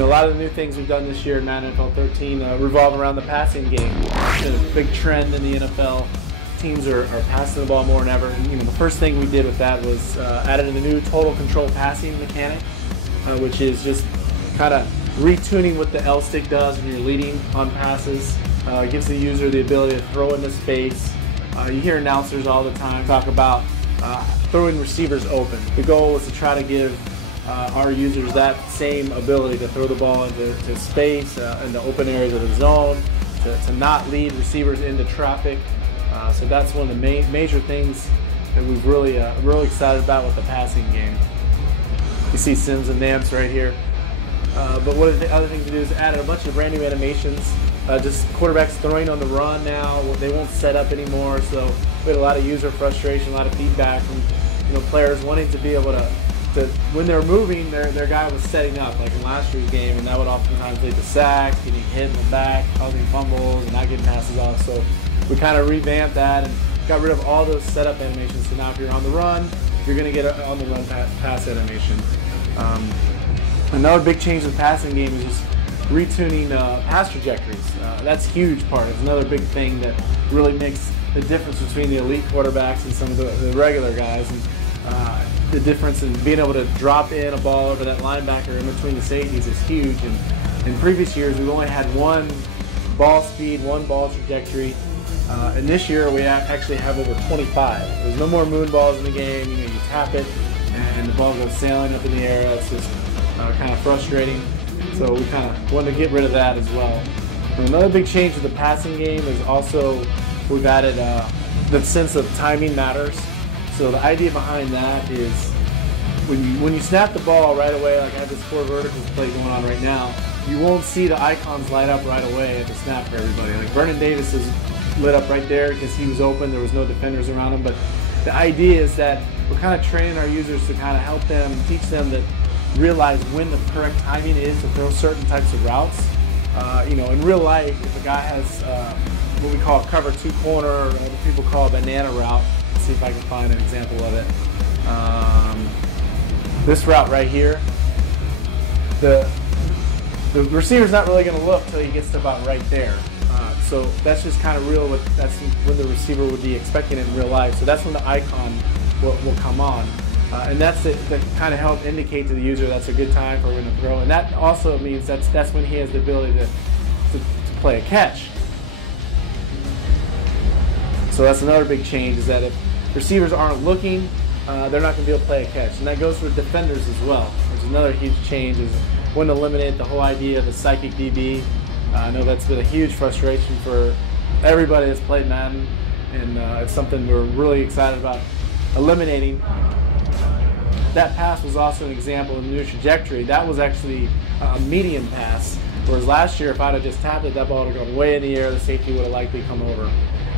a lot of the new things we've done this year in Madden NFL 13 revolve around the passing game. It's been a big trend in the NFL. Teams are passing the ball more than ever. And, the first thing we did with that was added a new total control passing mechanic, which is just kind of retuning what the L stick does when you're leading on passes. It gives the user the ability to throw into space. You hear announcers all the time talk about throwing receivers open. The goal is to try to give our users that same ability to throw the ball into space, into open areas of the zone, to not lead receivers into traffic. So that's one of the major things that we've really excited about with the passing game. You see Sims and Nance right here. But one of the other things to do is added a bunch of brand new animations. Just quarterbacks throwing on the run now. They won't set up anymore. So we had a lot of user frustration, a lot of feedback from players wanting to be able to when they're moving, their guy was setting up, like in last year's game, and that would oftentimes lead to sacks, getting hit in the back, causing fumbles, and not getting passes off. So we kind of revamped that and got rid of all those setup animations. So now if you're on the run, you're going to get an on the run pass animation. Another big change in the passing game is just retuning pass trajectories. That's a huge part. It's another big thing that really makes the difference between the elite quarterbacks and some of the regular guys. And the difference in being able to drop in a ball over that linebacker in between the safeties is huge. And in previous years, we've only had one ball speed, one ball trajectory. And this year, we actually have over 25. There's no more moon balls in the game. You tap it, and the ball goes sailing up in the air. That's just kind of frustrating. So we kind of wanted to get rid of that as well. And another big change to the passing game is also we've added the sense of timing matters. So the idea behind that is when you snap the ball right away, like I have this 4 verticals play going on right now, you won't see the icons light up right away at the snap for everybody. Like Vernon Davis is lit up right there because he was open, there was no defenders around him. But the idea is that we're kind of training our users to kind of help them, teach them that realize when the correct timing is to throw certain types of routes. In real life, if a guy has what we call a cover 2 corner, or what people call a banana route, let's see if I can find an example of it. This route right here, the receiver's not really going to look till he gets to about right there. So that's just kind of real. That's when the receiver would be expecting it in real life. So that's when the icon will come on. And that's to kind of help indicate to the user that's a good time for him to throw. And that also means that's when he has the ability to play a catch. So that's another big change, is that if receivers aren't looking, they're not going to be able to play a catch. And that goes for defenders as well. There's another huge change, is when to eliminate the whole idea of the psychic DB. I know that's been a huge frustration for everybody that's played Madden, and it's something we're really excited about eliminating. That pass was also an example of a new trajectory. That was actually a medium pass, whereas last year if I'd have just tapped it, that ball would have gone way in the air, the safety would have likely come over.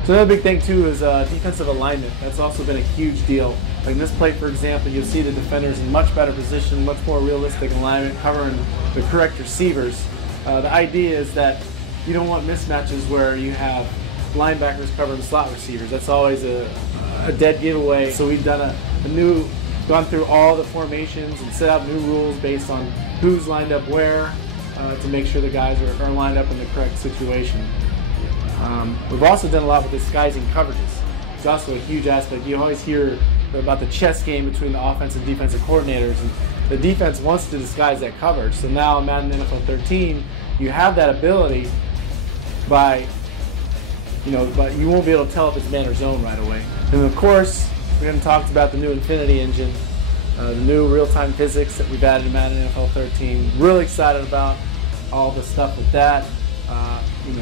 So another big thing too is defensive alignment. That's also been a huge deal. Like in this play, for example, you'll see the defenders in much better position, much more realistic alignment, covering the correct receivers. The idea is that you don't want mismatches where you have linebackers covering slot receivers. That's always a dead giveaway. So we've done gone through all the formations and set up new rules based on who's lined up where to make sure the guys are lined up in the correct situation. We've also done a lot with disguising coverages. It's also a huge aspect. You always hear about the chess game between the offensive and defensive coordinators, and the defense wants to disguise that coverage. So now in Madden NFL 13, you have that ability but you won't be able to tell if it's man or zone right away. And of course, we're going to talk about the new Infinity engine, the new real-time physics that we've added in Madden NFL 13. Really excited about all the stuff with that.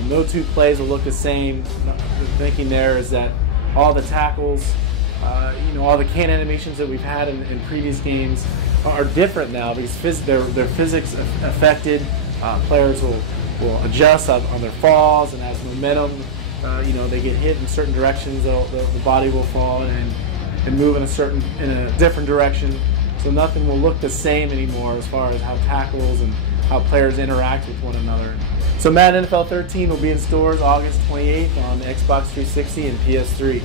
No 2 plays will look the same. The thinking there is that all the tackles, all the can animations that we've had in previous games are different now because they're physics affected. Players will adjust on their falls, and as momentum, they get hit in certain directions, the body will fall and move in a different direction. So nothing will look the same anymore as far as how tackles and how players interact with one another. So Madden NFL 13 will be in stores August 28th on Xbox 360 and PS3.